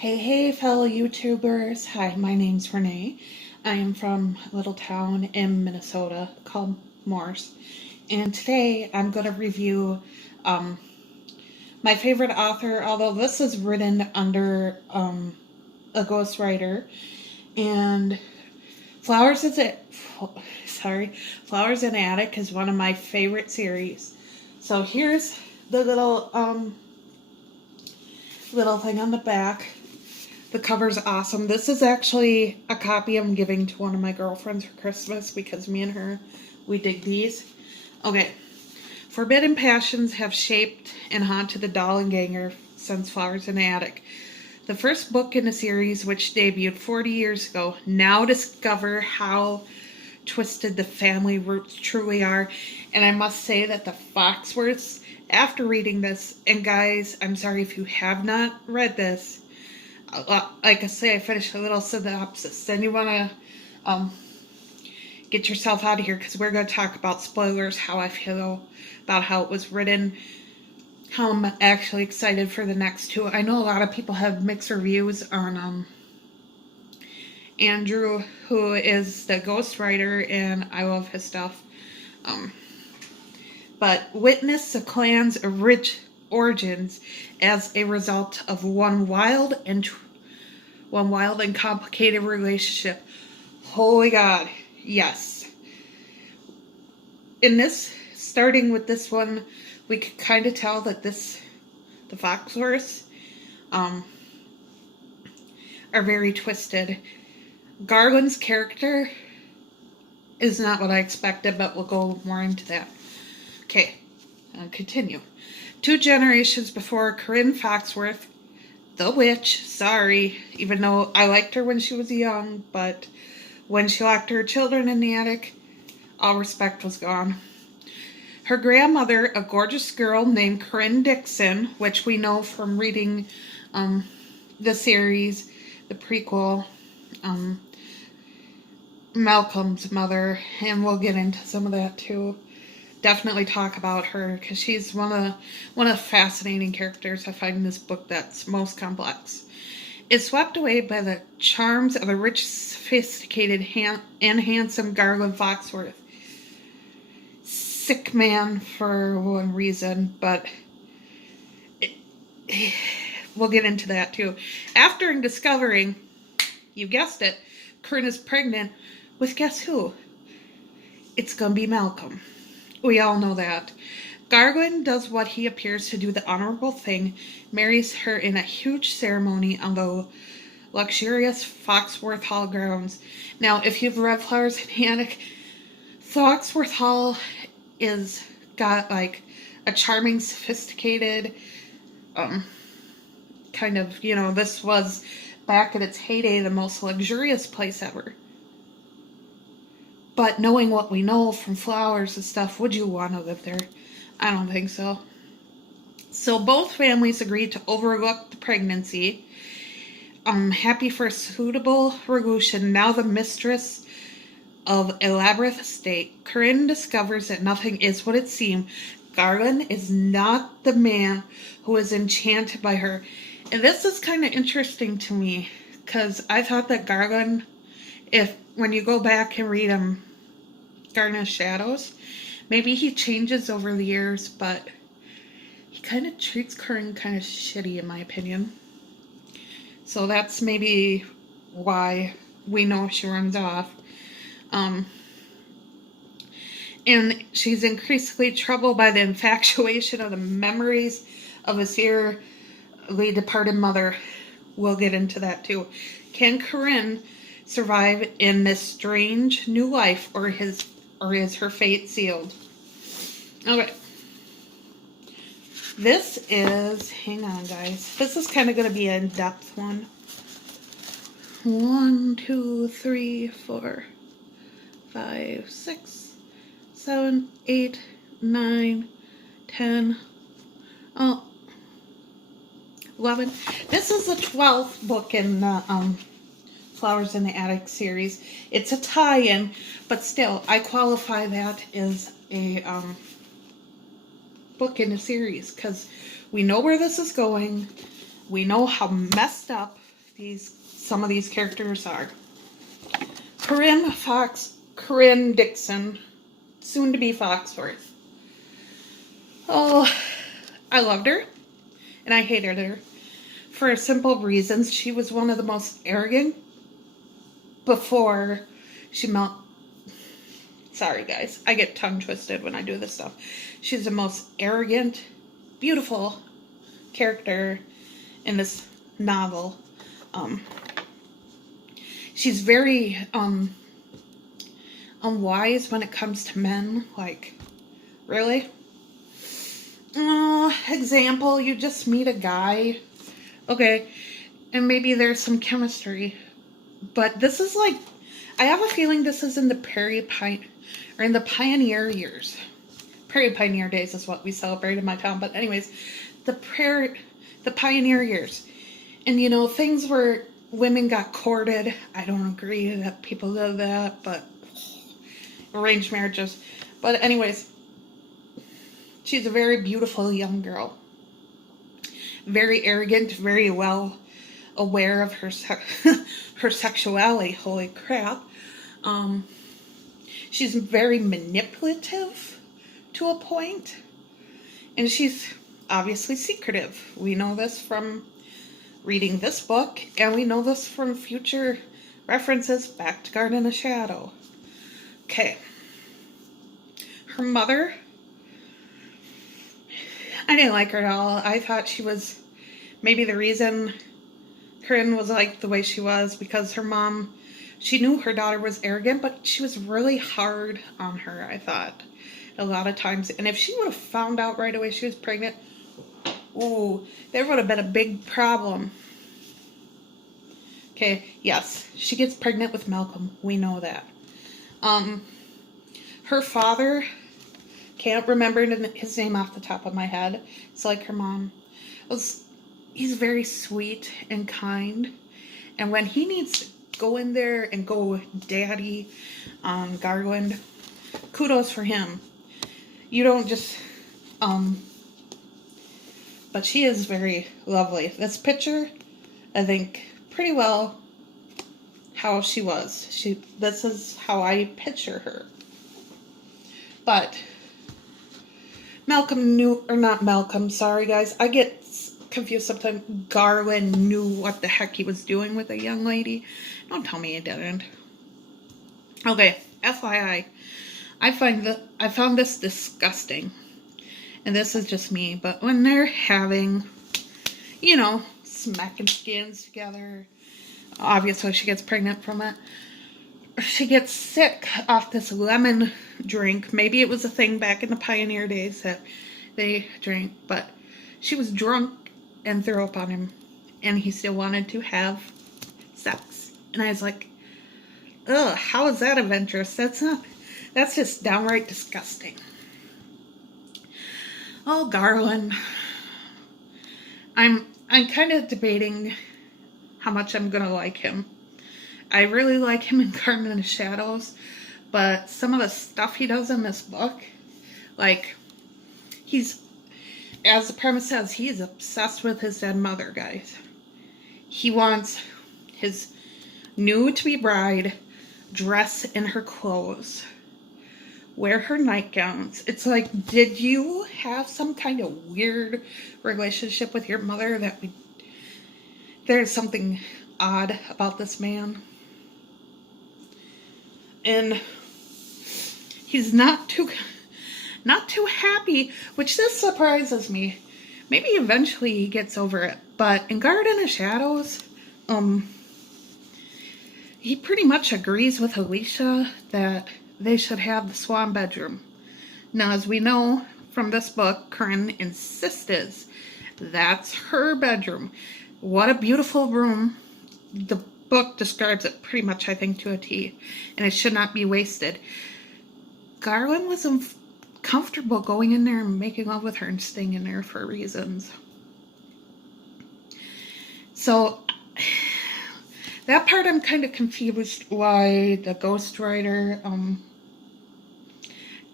Hey, fellow YouTubers. Hi, my name's Renee. I am from a little town in Minnesota called Morse. And today I'm going to review um, my favorite author, although this is written under a ghostwriter. And Flowers is it. Flowers in the Attic is one of my favorite series. So here's the little thing on the back. The cover's awesome. This is actually a copy I'm giving to one of my girlfriends for Christmas because me and her, we dig these. Okay. Forbidden passions have shaped and haunted the Dollenganger since Flowers in the Attic. The first book in the series, which debuted 40 years ago, now discover how twisted the family roots truly are. And I must say that the Foxworths, after reading this, and guys, I'm sorry if you have not read this, like I say, I finished a little synopsis. Then you want to get yourself out of here because we're going to talk about spoilers, how I feel about how it was written, how I'm actually excited for the next two. I know a lot of people have mixed reviews on Andrew, who is the ghostwriter, and I love his stuff. But witness the clan's rich origins as a result of one wild and complicated relationship. Holy God, yes. In this, starting with this one, we could kind of tell that the Foxworths, are very twisted. Garland's character is not what I expected, but we'll go more into that. Okay, I'll continue. 2 generations before Corinne Foxworth, the witch, sorry, even though I liked her when she was young, but when she locked her children in the attic, all respect was gone. Her grandmother, a gorgeous girl named Corinne Dixon, which we know from reading the series, the prequel, Malcolm's mother, and we'll get into some of that too. Definitely talk about her because she's one of the fascinating characters I find in this book that's most complex. Is swept away by the charms of a rich, sophisticated, and handsome Garland Foxworth. Sick man for one reason, but we'll get into that too. After discovering, you guessed it, Corinne is pregnant with guess who? It's gonna be Malcolm. We all know that. Garland does what he appears to do the honorable thing, marries her in a huge ceremony on the luxurious Foxworth Hall grounds. Now, if you've read Flowers in the Attic, Foxworth Hall is got like a charming, sophisticated, kind of, this was back at its heyday the most luxurious place ever. But knowing what we know from Flowers and stuff, would you want to live there? I don't think so. So both families agreed to overlook the pregnancy. Happy for a suitable resolution, now the mistress of a labyrinth estate, Corinne discovers that nothing is what it seemed. Garland is not the man who is enchanted by her. And this is kind of interesting to me, because I thought that Garland, when you go back and read Garden of Shadows, maybe he changes over the years, but he kind of treats Corinne kind of shitty in my opinion. So that's maybe why we know she runs off. And she's increasingly troubled by the infatuation of the memories of his dearly departed mother. We'll get into that too. Can Corinne survive in this strange new life, or is her fate sealed? Okay. This is, hang on guys, this is kind of going to be an in-depth one. 1, 2, 3, 4, 5, 6, 7, 8, 9, 10, 11. This is the 12th book in the Flowers in the Attic series. It's a tie-in, but still, I qualify that as a book in a series because we know where this is going. We know how messed up some of these characters are. Corinne Dixon, soon to be Foxworth. Oh, I loved her, and I hated her for simple reasons. She was one of the most arrogant before she Sorry guys, I get tongue twisted when I do this stuff. She's the most arrogant, beautiful character in this novel. She's very unwise when it comes to men. Like, really? Example, you just meet a guy, okay, and maybe there's some chemistry, but this is like, I have a feeling this is in the in the pioneer years. Prairie Pioneer Days is what we celebrate in my town, but anyways, the pioneer years. And you know, things where women got courted. I don't agree that people did that, but arranged marriages. But anyways, she's a very beautiful young girl. Very arrogant, very well aware of her her sexuality. Holy crap. She's very manipulative to a point. And she's obviously secretive. We know this from reading this book, and we know this from future references back to Garden of Shadow. Okay. Her mother, I didn't like her at all. I thought she was maybe the reason Corinne was like the way she was, because her mom, she knew her daughter was arrogant, but she was really hard on her, I thought, a lot of times. And if she would have found out right away she was pregnant, ooh, there would have been a big problem. Okay, yes, she gets pregnant with Malcolm. We know that. Her father, can't remember his name off the top of my head. It's like her mom. He's very sweet and kind. And when he needs to go in there and go daddy on Garland, kudos for him. You don't just, but she is very lovely. This picture, I think, pretty well how she was. This is how I picture her. But Malcolm knew, or not Malcolm, sorry guys, I get confused sometimes. Garland knew what the heck he was doing with a young lady. Don't tell me he didn't. Okay, FYI, I found this disgusting. And this is just me, but when they're having, you know, smacking skins together, obviously she gets pregnant from it. She gets sick off this lemon drink. Maybe it was a thing back in the pioneer days that they drank, but she was drunk and threw up on him, and he still wanted to have sex. And I was like, ugh, how is that adventurous? That's just downright disgusting. Oh, Garland. I'm kind of debating how much I'm gonna like him. I really like him in Garden of Shadows, but some of the stuff he does in this book, like, as the premise says, he's obsessed with his dead mother, guys. He wants his new-to-be bride dress in her clothes, wear her nightgowns. It's like, did you have some kind of weird relationship with your mother that there's something odd about this man? And he's not too happy, which this surprises me. Maybe eventually he gets over it, but in Garden of Shadows, he pretty much agrees with Alicia that they should have the swan bedroom. Now, as we know from this book, Corinne insisted that's her bedroom. What a beautiful room. The book describes it pretty much, I think, to a T, and it should not be wasted. Garland was comfortable going in there and making love with her and staying in there for reasons. So that part I'm kind of confused why the ghostwriter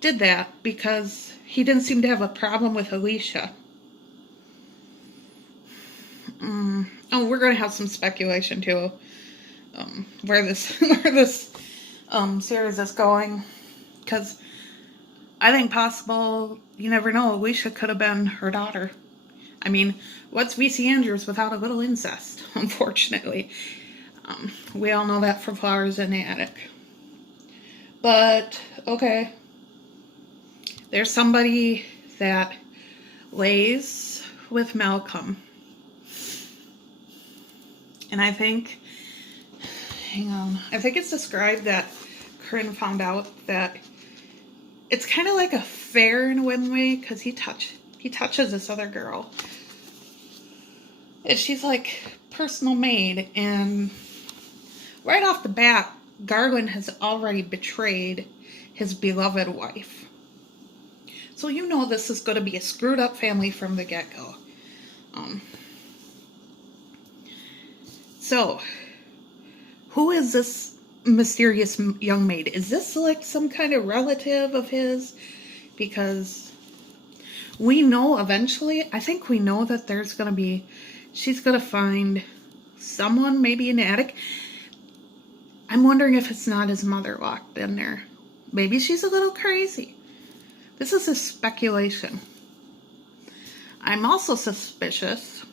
did that, because he didn't seem to have a problem with Alicia. Oh, we're going to have some speculation too, where this where this series is going, because I think possible, you never know, Alicia could have been her daughter. I mean, what's VC Andrews without a little incest, unfortunately. We all know that from Flowers in the Attic. But, okay. There's somebody that lays with Malcolm. And I think, hang on, I think it's described that Corinne found out that it's kind of like a fair in one way, because he touches this other girl. And she's like personal maid, and right off the bat, Garland has already betrayed his beloved wife. So you know this is going to be a screwed up family from the get-go. So, who is this mysterious young maid? Is this like some kind of relative of his? Because we know eventually, I think we know that there's going to be, she's going to find someone maybe in the attic. I'm wondering if it's not his mother locked in there. Maybe she's a little crazy. This is a speculation. I'm also suspicious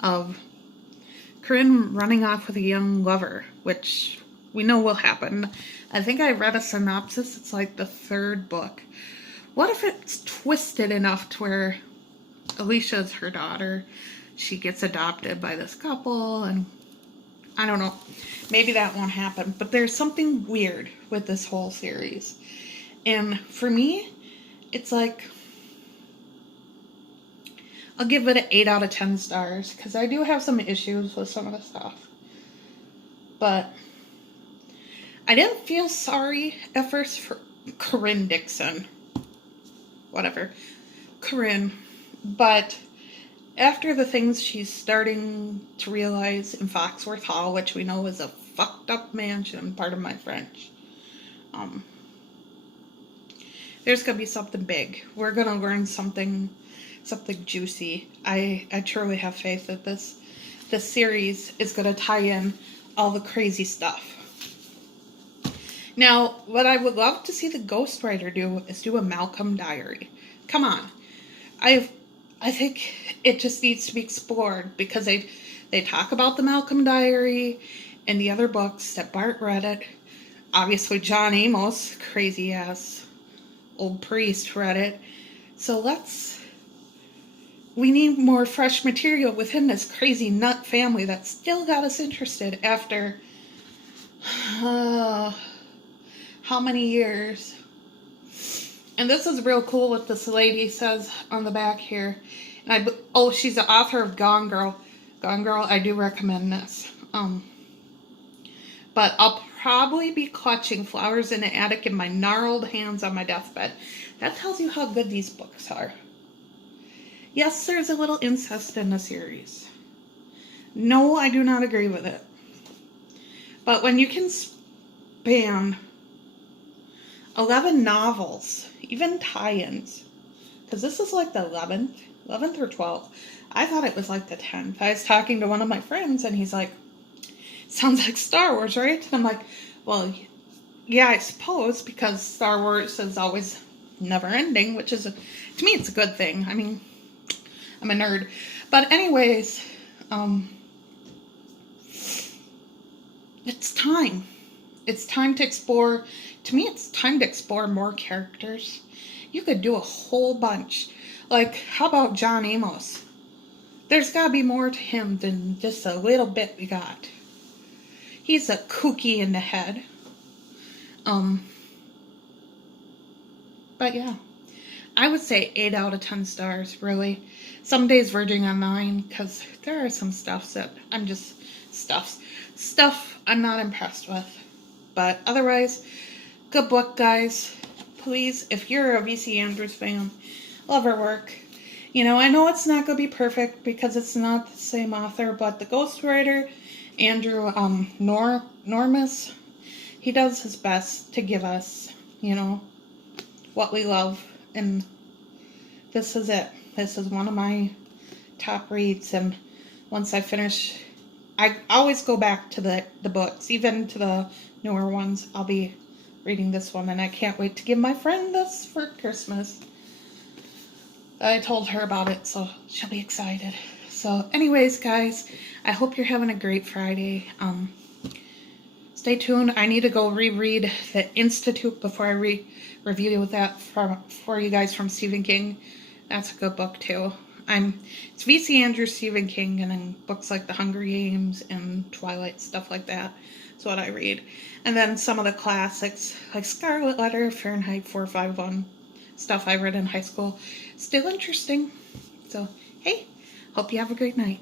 of Corinne running off with a young lover, which we know will happen. I think I read a synopsis. It's like the 3rd book. What if it's twisted enough to where Alicia's her daughter, she gets adopted by this couple, and I don't know. Maybe that won't happen. But there's something weird with this whole series. And for me, it's like, I'll give it an 8 out of 10 stars, because I do have some issues with some of the stuff. But I didn't feel sorry at first for Corinne Dixon. Whatever. Corinne. But after the things she's starting to realize in Foxworth Hall, which we know is a fucked up mansion, pardon my French, there's going to be something big. We're going to learn something juicy. I truly have faith that this series is going to tie in all the crazy stuff. Now, what I would love to see the ghostwriter do is do a Malcolm diary. Come on. I think it just needs to be explored, because they talk about the Malcolm diary and the other books that Bart read it. Obviously, John Amos, crazy ass old priest, read it. So we need more fresh material within this crazy nut family that still got us interested after how many years. And this is real cool what this lady says on the back here. And she's the author of Gone Girl. Gone Girl, I do recommend this. But I'll probably be clutching Flowers in the Attic in my gnarled hands on my deathbed. That tells you how good these books are. Yes, there's a little incest in the series. No, I do not agree with it. But when you can span 11 novels, even tie-ins, because this is like the 11th or 12th. I thought it was like the 10th. I was talking to one of my friends, and he's like, sounds like Star Wars, right? And I'm like, well, yeah, I suppose, because Star Wars is always never ending, which is, to me, it's a good thing. I mean, I'm a nerd. But anyways, it's time. It's time to explore. To me, it's time to explore more characters. You could do a whole bunch. Like, how about John Amos? There's got to be more to him than just a little bit we got. He's a kooky in the head. But yeah, I would say 8 out of 10 stars, really. Some days verging on 9, because there are some stuff that stuff I'm not impressed with. But otherwise, good book, guys. Please, if you're a VC Andrews fan, love her work. You know, I know it's not going to be perfect because it's not the same author, but the ghostwriter, Andrew Normus, he does his best to give us, you know, what we love. And this is it. This is one of my top reads, and once I finish, I always go back to the books, even to the newer ones. I'll be reading this one, and I can't wait to give my friend this for Christmas. I told her about it, so she'll be excited. So anyways, guys, I hope you're having a great Friday. Stay tuned. I need to go reread The Institute before I review that for you guys from Stephen King. That's a good book too. It's V.C. Andrews, Stephen King, and then books like The Hunger Games and Twilight, stuff like that. That's what I read. And then some of the classics like Scarlet Letter, Fahrenheit 451, stuff I read in high school. Still interesting. So, hey, hope you have a great night.